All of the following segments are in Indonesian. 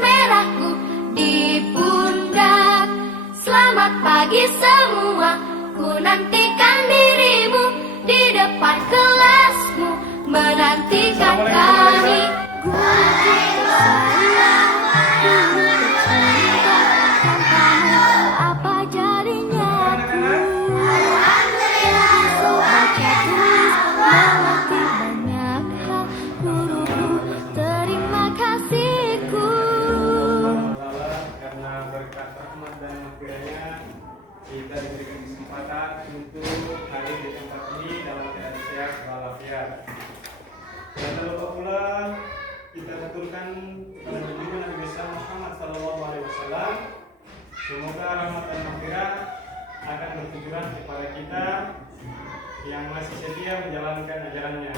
merahku di pundak. Selamat pagi semua, ku nantikan dirimu di depan kelasmu, menantikan kami. Guru sayang, guru tercinta, tanpamu apa jadinya aku? Bisa baca tulis, mengerti banyak hal. Guruku, terima kasihku. Karena berkat rahmat dan kiranya kita diberikan kesempatan untuk hadir di tempat ini dalam keadaan sehat walafiat. Dan tak lupa pula kita aturkan kepada junjungan Nabi besar Muhammad SAW. Semoga rahmat dan maghfirah akan bertujuan kepada kita yang masih setia menjalankan ajarannya.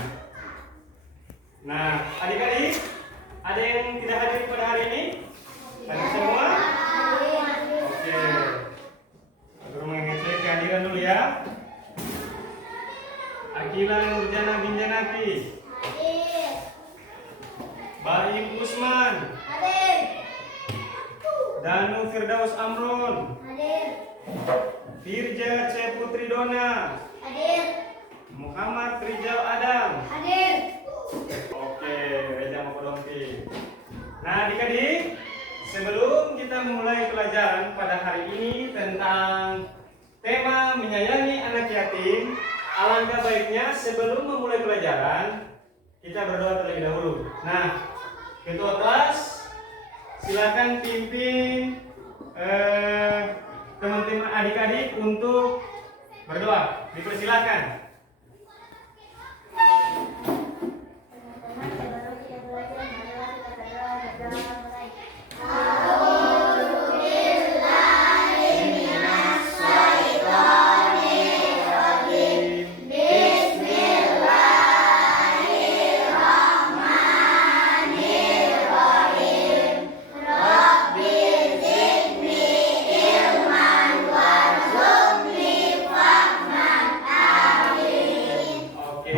Nah, adik-adik, ada yang tidak hadir pada hari ini? Ada semua? Oke. Guru mengecek kehadiran dulu ya. Akilan Nurjana Binjanati. Hadir. Baim Usman. Hadir. Danu Firdaus Amrun. Hadir. Firja C. Putri Dona. Hadir. Muhammad Rijal Adam. Hadir. Oke, Reja Mokodongki. Nah, adik-adik, sebelum kita memulai pelajaran pada hari ini tentang tema menyayangi anak yatim, alangkah baiknya sebelum memulai pelajaran kita berdoa terlebih dahulu. Nah, ketua kelas silakan pimpin teman-teman adik-adik untuk berdoa. Dipersilakan.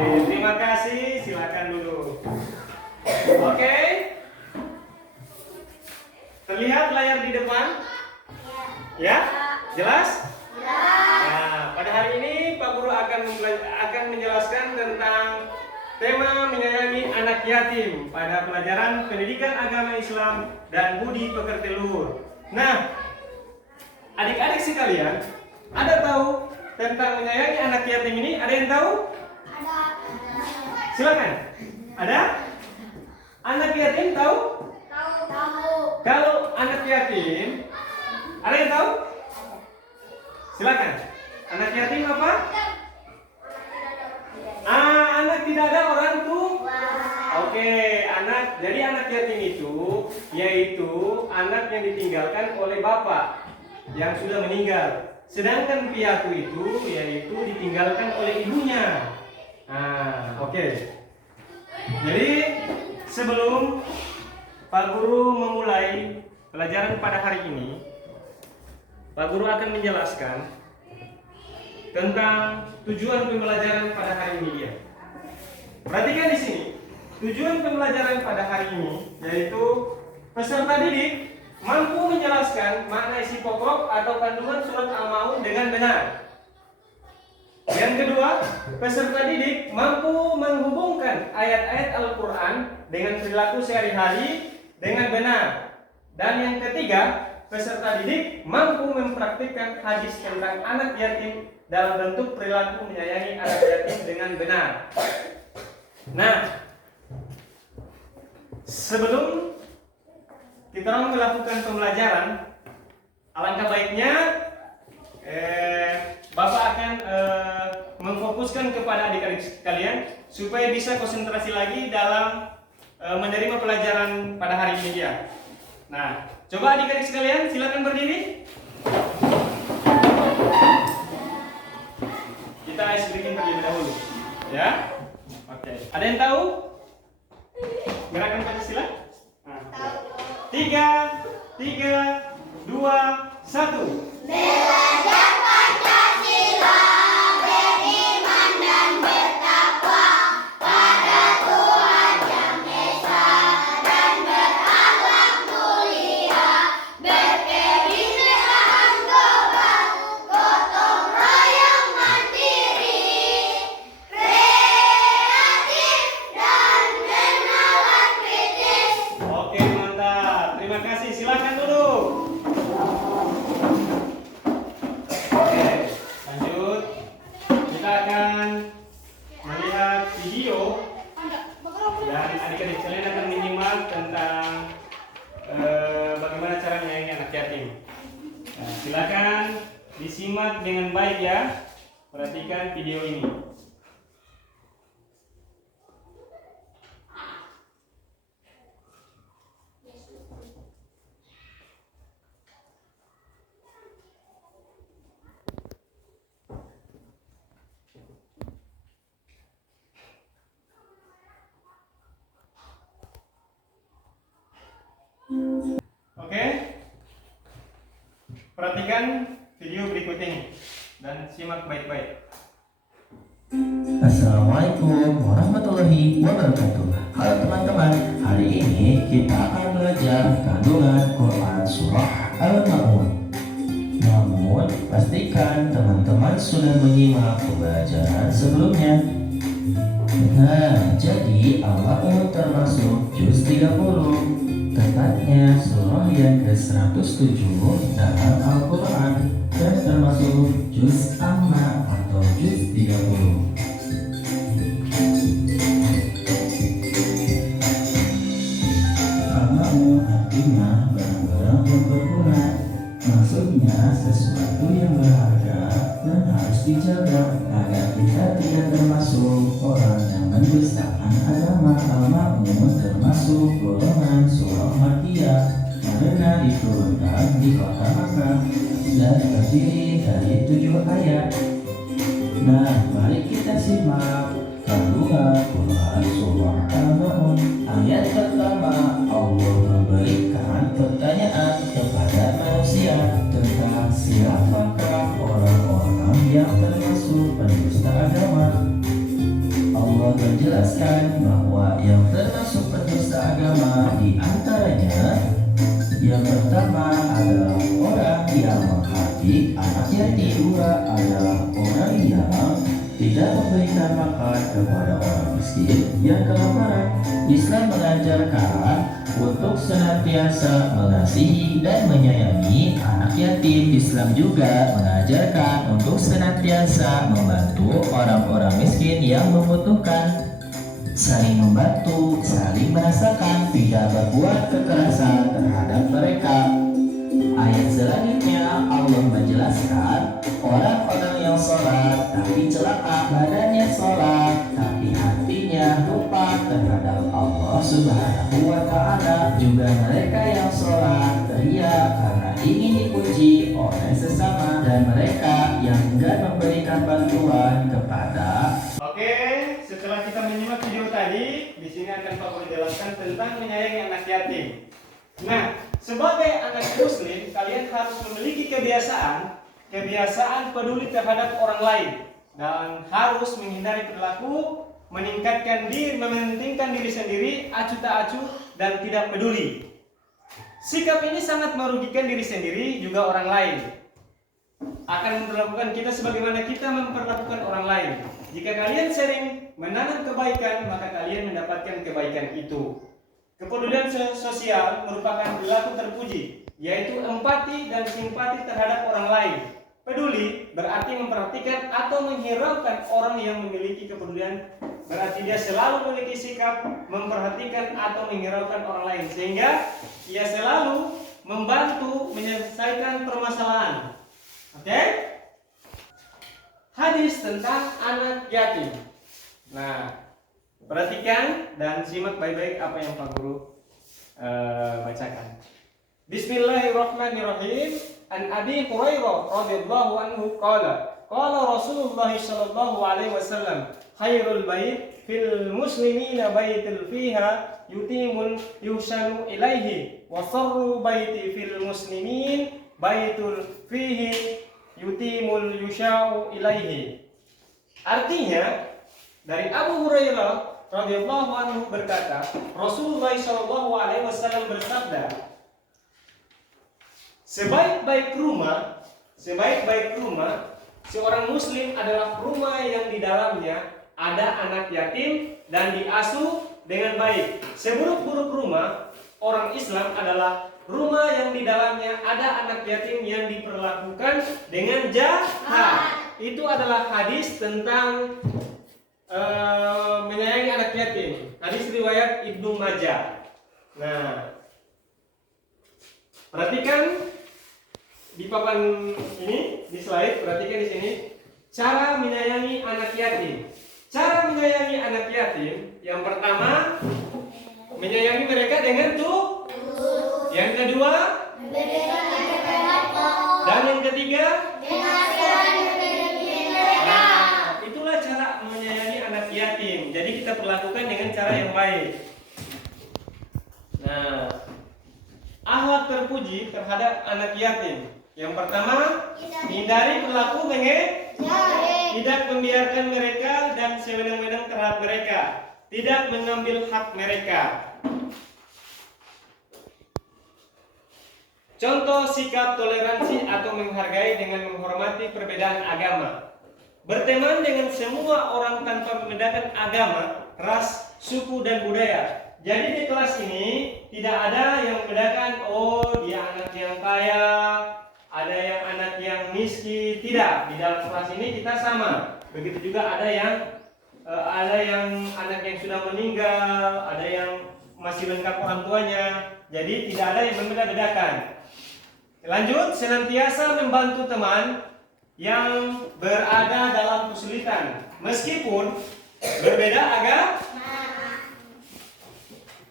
Terima kasih, silakan dulu. Oke. Terlihat layar di depan? Ya? Jelas? Nah, pada hari ini Pak Guru akan menjelaskan tentang tema menyayangi anak yatim pada pelajaran Pendidikan Agama Islam dan Budi Pekerti Luhur. Nah, adik-adik sekalian, ada tahu tentang menyayangi anak yatim ini? Ada yang tahu? Silakan. Ada? Anak yatim tahu? Tahu. Kalau anak yatim, ada yang tahu? Silakan. Anak yatim apa? Anak tidak ada orang tua. Oke, anak. Jadi anak yatim itu yaitu anak yang ditinggalkan oleh bapak yang sudah meninggal. Sedangkan piatu itu yaitu ditinggalkan oleh ibunya. Nah, oke. Jadi sebelum Pak Guru memulai pelajaran pada hari ini, Pak Guru akan menjelaskan tentang tujuan pembelajaran pada hari ini dia. Perhatikan di sini, tujuan pembelajaran pada hari ini yaitu peserta didik mampu menjelaskan makna isi pokok atau kandungan surat Al-Maun dengan benar. Yang kedua, peserta didik mampu menghubungkan ayat-ayat Al-Quran dengan perilaku sehari-hari dengan benar. Dan yang ketiga, peserta didik mampu mempraktikkan hadis tentang anak yatim dalam bentuk perilaku menyayangi anak yatim dengan benar. Nah, sebelum kita melakukan pembelajaran, alangkah baiknya Bapak akan memfokuskan kepada adik-adik sekalian supaya bisa konsentrasi lagi dalam menerima pelajaran pada hari ini dia. Nah, coba adik-adik sekalian silakan berdiri. Kita ice breaking terlebih dahulu, ya. Oke. Ada yang tahu gerakan Pancasila? Nah, 3, 2, 1. Belajar Pancasila, beriman dan bertakwa pada Tuhan Yang Esa dan berakhlak mulia. perhatikan video ini. Oke, perhatikan video berikut ini dan simak baik-baik. Assalamualaikum warahmatullahi wabarakatuh. Halo teman-teman, hari ini kita akan belajar kandungan Quran Surah Al-Ma'un. Namun, pastikan teman-teman sudah menyimak pembelajaran sebelumnya. Nah, jadi Al-Ma'un termasuk juz 30, tepatnya surah yang ke-107 dalam Al-Quran, dan termasuk juz amma atau juz 30. Al-Ma'un artinya barang-barang yang berguna, maksudnya sesuatu yang berharga dan harus dijaga agar kita tidak termasuk orang yang mendustakan agama. Al-Ma'un termasuk golongan surah Makkiyah karena diturunkan di kota Makkah dan terdiri dari 7 ayat. Nah, mari kita simak kandungan Quran surah Al-Ma'un. Ayat pertama, Allah memberikan pertanyaan kepada manusia tentang siapakah orang-orang yang termasuk pendusta agama. Allah menjelaskan bahwa yang termasuk pendusta agama di antaranya yang pertama adalah orang yang menghardik anak yatim, kedua adalah orang yang tidak memberikan makan kepada orang miskin yang kelaparan. Islam mengajarkan untuk senantiasa mengasihi dan menyayangi anak yatim. Islam juga mengajarkan untuk senantiasa membantu orang-orang miskin yang membutuhkan, saling membantu, saling merasakan, tidak berbuat kekerasan terhadap mereka. Ayat selanjutnya Allah menjelaskan orang-orang yang sholat tapi celaka, badannya sholat tapi hatinya lupa terhadap Allah Subhanahu wa Ta'ala. Juga mereka yang sholat teriak karena ingin dipuji oleh sesama, dan mereka yang enggan memberikan bantuan kepada. Oke, setelah kita menyimak video tadi, di sini akan Pak Guru jelaskan tentang menyayangi anak yatim. Nah, sebagai anak muslim, kalian harus memiliki kebiasaan peduli terhadap orang lain dan harus menghindari perilaku meningkatkan diri, mementingkan diri sendiri, acuh tak acuh, dan tidak peduli. Sikap ini sangat merugikan diri sendiri juga orang lain. Akan memperlakukan kita sebagaimana kita memperlakukan orang lain. Jika kalian sering menanam kebaikan, maka kalian mendapatkan kebaikan itu. Kepedulian sosial merupakan perilaku terpuji, yaitu empati dan simpati terhadap orang lain. Peduli berarti memperhatikan atau menghiraukan orang yang memiliki kepedulian, berarti dia selalu memiliki sikap memperhatikan atau menghiraukan orang lain, sehingga ia selalu membantu menyelesaikan permasalahan. Oke? Hadis tentang anak yatim. Nah, perhatikan dan simak baik-baik apa yang Pak Guru bacakan. Bismillahirrahmanirrahim. An Abi Hurairah radhiyallahu anhu qala Rasulullah sallallahu alaihi wasallam khairul bait fil muslimina baitul fiha yutimul yushanu ilaihi wa sarru baiti fil muslimin baitul fihi yutimul yushau ilaihi. Artinya, dari Abu Hurairah radhiyallahu anhu berkata, Rasulullah sallallahu alaihi wasallam bersabda, sebaik-baik rumah seorang muslim adalah rumah yang di dalamnya ada anak yatim dan diasuh dengan baik. Seburuk-buruk rumah orang Islam adalah rumah yang di dalamnya ada anak yatim yang diperlakukan dengan jahat. Itu adalah hadis tentang menyayangi anak yatim. Hadis riwayat Ibnu Majah. Nah, perhatikan di papan ini, di slide, perhatikan di sini. cara menyayangi anak yatim. Cara menyayangi anak yatim, yang pertama menyayangi mereka dengan tuh. Yang kedua, dan yang ketiga, nah, itulah cara menyayangi anak yatim. Jadi kita perlakukan dengan cara yang baik. Nah, akhlak terpuji terhadap anak yatim. Yang pertama, hindari perilaku bengek, tidak membiarkan mereka dan sewenang-wenang terhadap mereka, tidak mengambil hak mereka. Contoh sikap toleransi atau menghargai dengan menghormati perbedaan agama. Berteman dengan semua orang tanpa membedakan agama, ras, suku, dan budaya. Jadi di kelas ini tidak ada yang membedakan, oh dia anak yang kaya, ada yang anak yang miskin. Tidak, di dalam kelas ini kita sama. Begitu juga ada yang anak yang sudah meninggal, ada yang masih lengkap orang tuanya. Jadi tidak ada yang membeda-bedakan. Lanjut, senantiasa membantu teman yang berada dalam kesulitan, meskipun berbeda agama,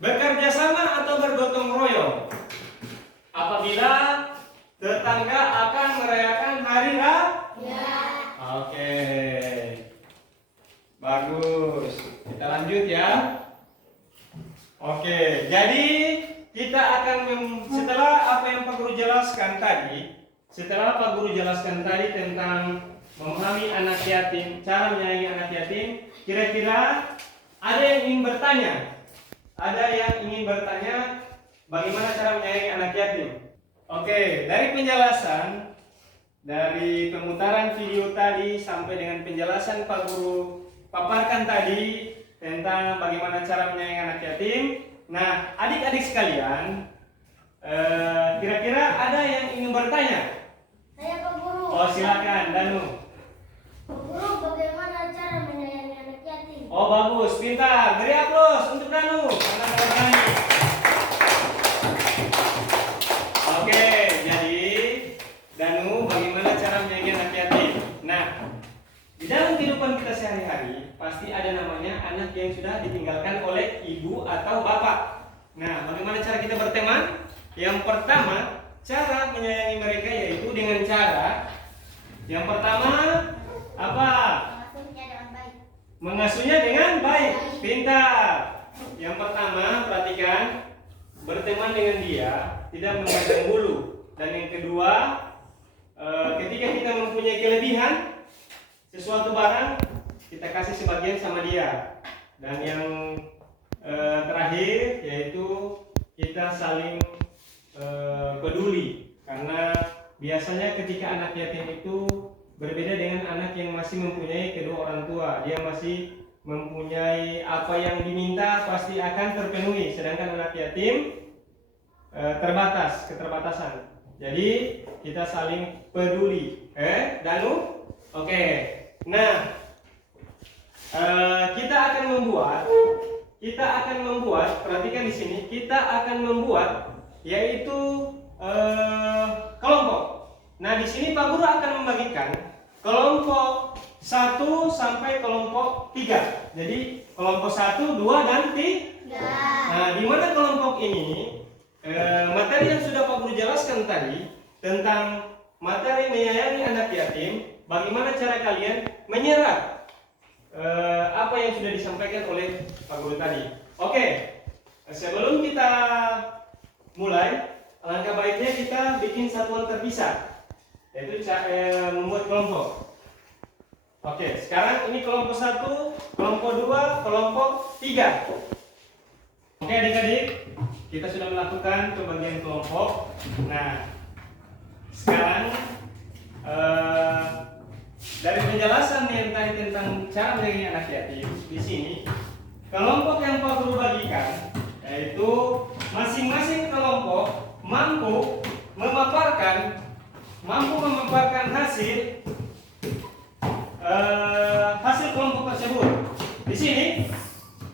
bekerja sama atau bergotong royong. Apabila tetangga akan merayakan hari raya. Oke, bagus. Kita lanjut ya. Oke, jadi kita akan setelah apa yang Pak Guru jelaskan tadi, tentang memahami anak yatim, cara menyayangi anak yatim, kira-kira ada yang ingin bertanya? Ada yang ingin bertanya bagaimana cara menyayangi anak yatim? Oke, dari penjelasan, dari pemutaran video tadi sampai dengan penjelasan Pak Guru paparkan tadi tentang bagaimana cara menyayangi anak yatim. Nah, adik-adik sekalian, kira-kira ada yang ingin bertanya? Saya Pak Guru. Oh, silakan, Danu. Pak Guru, bagaimana cara menyayangi anak yatim? Oh, bagus, pintar. Beri aplaus untuk Danu karena sudah berani. Oke, jadi Danu, bagaimana cara menyayangi anak yatim? Nah, di dalam kehidupan kita sehari-hari pasti ada namanya anak yang sudah ditinggalkan oleh ibu atau bapak. Nah, bagaimana cara kita berteman? Yang pertama, cara menyayangi mereka yaitu dengan cara yang pertama apa? Mengasuhnya dengan baik. Pintar. Yang pertama, perhatikan, berteman dengan dia, tidak memandang bulu. Dan yang kedua, ketika kita mempunyai kelebihan sesuatu barang, kita kasih sebagian sama dia. Dan yang terakhir yaitu kita saling peduli, karena biasanya ketika anak yatim itu berbeda dengan anak yang masih mempunyai kedua orang tua. Dia masih mempunyai apa yang diminta pasti akan terpenuhi, sedangkan anak yatim keterbatasan. Jadi kita saling peduli. Danu? Oke. Nah, kita akan membuat, perhatikan di sini, kita akan membuat yaitu kelompok. Nah, di sini Pak Guru akan membagikan kelompok 1 sampai kelompok 3. Jadi kelompok 1, 2, dan 3. Nah, di mana kelompok ini materi yang sudah Pak Guru jelaskan tadi tentang materi menyayangi anak yatim, bagaimana cara kalian menyerap apa yang sudah disampaikan oleh Pak Guru tadi. Oke, sebelum kita mulai, alangkah baiknya kita bikin satuan terpisah, yaitu membuat kelompok. Oke, sekarang ini kelompok 1, kelompok 2, kelompok 3. Oke adik-adik, kita sudah melakukan pembagian kelompok. Nah, sekarang dari penjelasan yang tadi tentang cara menyayangi anak yatim, di sini kelompok yang Pak Guru bagikan yaitu masing-masing kelompok mampu memaparkan hasil kelompok tersebut. Di sini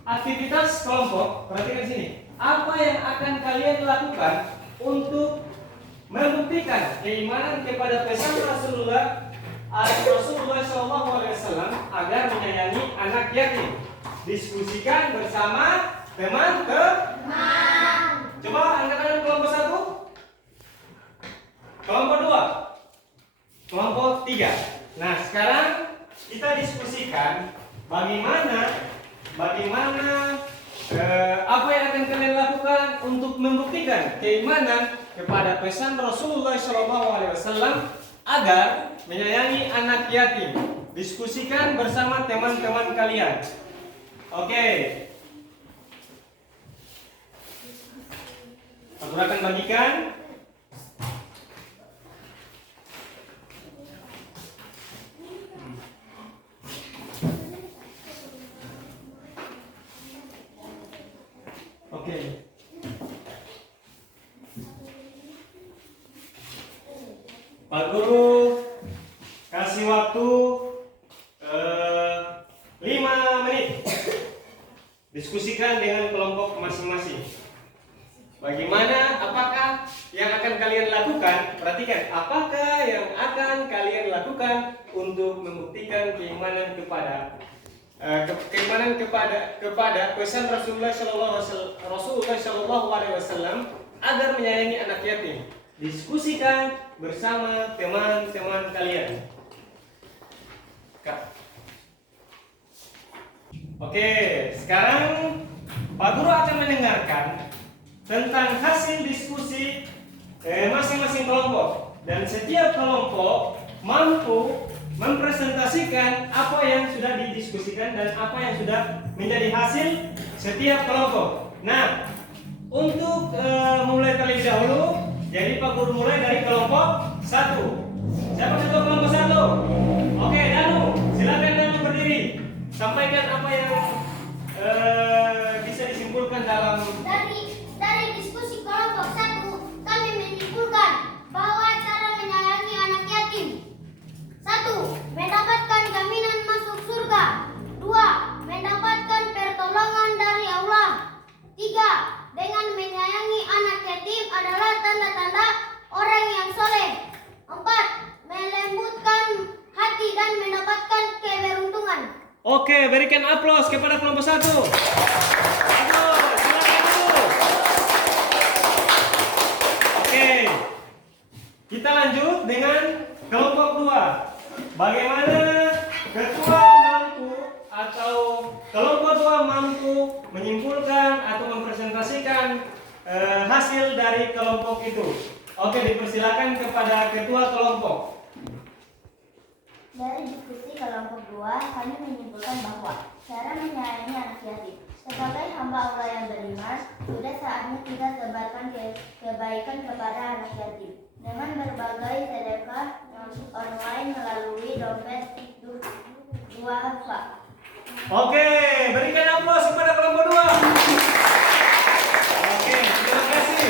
aktivitas kelompok, perhatikan sini. Apa yang akan kalian lakukan untuk membuktikan keimanan kepada pesan Rasulullah Rasulullah SAW agar menyayangi anak yatim. Diskusikan bersama teman-teman. Coba angkat kelompok 1, kelompok 2, kelompok 3. Nah, sekarang kita diskusikan bagaimana apa yang akan kalian lakukan untuk membuktikan keimanan kepada pesan Rasulullah SAW agar menyayangi anak yatim. Diskusikan bersama teman-teman kalian. Oke. Aku akan bagikan. Oke. Pak Guru kasih waktu 5 menit. Diskusikan dengan kelompok masing-masing. Bagaimana, apakah yang akan kalian lakukan? Perhatikan, apakah yang akan kalian lakukan untuk membuktikan keimanan kepada pesan Rasulullah Shallallahu Alaihi Wasallam agar menyayangi anak yatim. Diskusikan bersama teman-teman kalian. Oke, sekarang Pak Guru akan mendengarkan tentang hasil diskusi masing-masing kelompok, dan setiap kelompok mampu mempresentasikan apa yang sudah didiskusikan dan apa yang sudah menjadi hasil setiap kelompok. Nah, untuk mulai terlebih dahulu, jadi Pak Guru mulai dari kelompok 1. Siapa ketua kelompok 1? Oke, Danu, silakan Danu berdiri. Sampaikan apa yang bisa disimpulkan dalam Dari diskusi kelompok 1, kami menyimpulkan bahwa cara menyayangi anak yatim: 1. Mendapatkan jaminan masuk surga. 2. Mendapatkan pertolongan dari Allah. 3. Dengan menyayangi anak yatim adalah tanda-tanda orang yang soleh. 4. Melembutkan hati dan mendapatkan keberuntungan. Oke, berikan aplaus kepada kelompok 1. Aplaus, silakan dulu. Oke, kita lanjut dengan kelompok 2. Bagaimana ketua mampu atau kelompok 2 mampu menyimpulkan atau mempresentasikan hasil dari kelompok itu. Oke, dipersilakan kepada ketua kelompok. Dari diskusi kelompok 2, kami menyimpulkan bahwa cara menyayangi anak yatim. Sebagai hamba Allah yang beriman, sudah saatnya kita sebarkan kebaikan kepada anak yatim dengan berbagai sedekah online melalui dompet duafa. Oke, berikan aplaus kepada kelompok 2. Oke, terima kasih.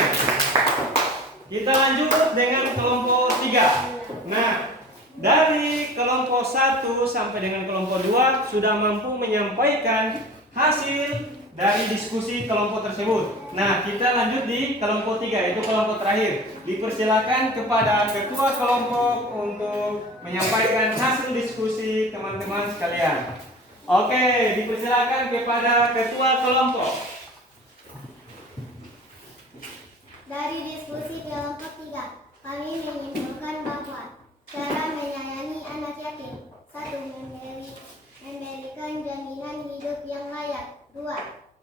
Kita lanjut dengan kelompok 3. Nah, dari kelompok 1 sampai dengan kelompok 2 sudah mampu menyampaikan hasil dari diskusi kelompok tersebut. Nah, kita lanjut di kelompok 3, yaitu kelompok terakhir. Dipersilakan kepada ketua kelompok untuk menyampaikan hasil diskusi teman-teman sekalian. Oke, dipersilakan kepada ketua kelompok. Dari diskusi kelompok 3, kami menyimpulkan bahwa cara menyayangi anak yatim: 1. Memberikan jaminan hidup yang layak. 2.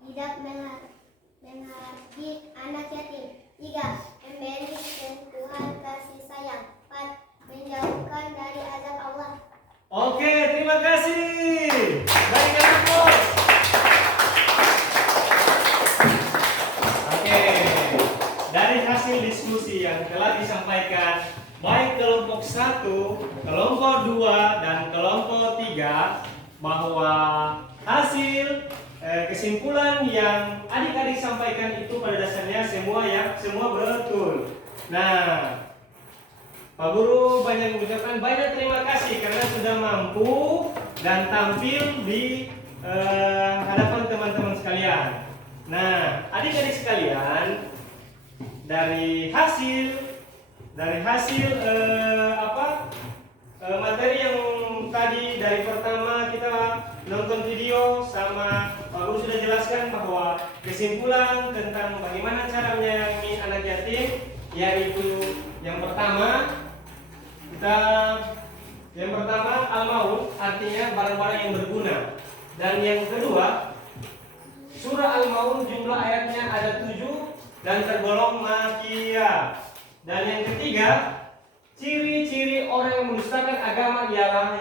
Tidak menghargai anak yatim. 3. Memberi sentuhan kasih sayang. 4. Menjauhkan dari azab Allah. Oke, terima kasih. Berikan aplaus. Oke, dari hasil diskusi yang telah disampaikan baik kelompok 1, kelompok 2, dan kelompok 3, bahwa hasil kesimpulan yang adik-adik sampaikan itu pada dasarnya semua betul. Nah, Pak Guru banyak mengucapkan banyak terima kasih karena sudah mampu dan tampil di hadapan teman-teman sekalian. Nah, adik-adik sekalian, dari hasil materi yang tadi dari pertama kita nonton video sama Pak Guru sudah jelaskan bahwa kesimpulan tentang bagaimana cara menyayangi anak yatim, yaitu yang pertama al-maut artinya barang-barang yang berguna, dan yang kedua surah al-maun jumlah ayatnya ada 7 dan tergolong makiyah, dan yang ketiga ciri-ciri orang yang mendustakan agama ialah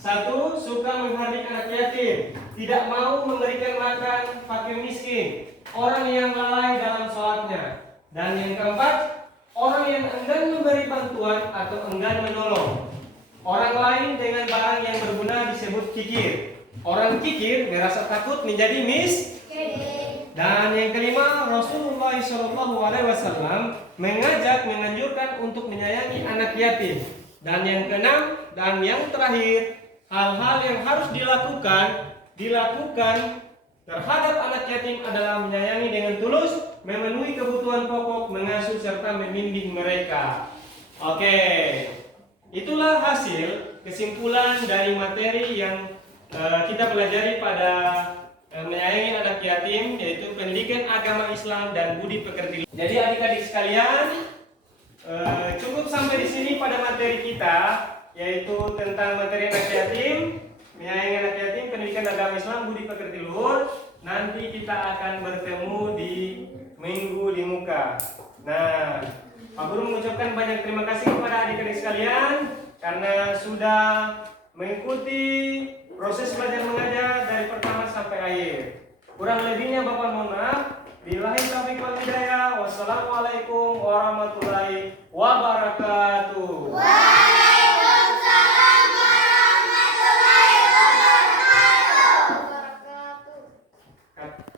satu, suka menghardik anak yatim, tidak mau memberikan makan fakir miskin, orang yang lalai dalam sholatnya, dan yang keempat, orang yang enggan memberi bantuan atau enggan menolong orang lain dengan barang yang berguna disebut kikir. Orang kikir merasa takut menjadi dan yang kelima, Rasulullah SAW menganjurkan untuk menyayangi anak yatim. Dan yang keenam dan yang terakhir, hal-hal yang harus dilakukan terhadap anak yatim adalah menyayangi dengan tulus, memenuhi kebutuhan pokok, mengasuh serta membimbing mereka. Oke, itulah hasil kesimpulan dari materi yang kita pelajari pada menyayangi anak yatim, yaitu pendidikan agama Islam dan budi pekerti. Jadi adik-adik sekalian, cukup sampai di sini pada materi kita, yaitu tentang materi anak yatim, menyayangi anak yatim, pendidikan agama Islam, budi pekerti luhur. Nanti kita akan bertemu di minggu di muka. Nah, Pak Guru mengucapkan banyak terima kasih kepada adik-adik sekalian karena sudah mengikuti proses belajar mengajar dari pertama sampai akhir. Kurang lebihnya Bapak mohon maaf. Billahi taufiq wal hidayah. Wassalamualaikum warahmatullahi wabarakatuh. Waalaikumsalam warahmatullahi wabarakatuh. Cut.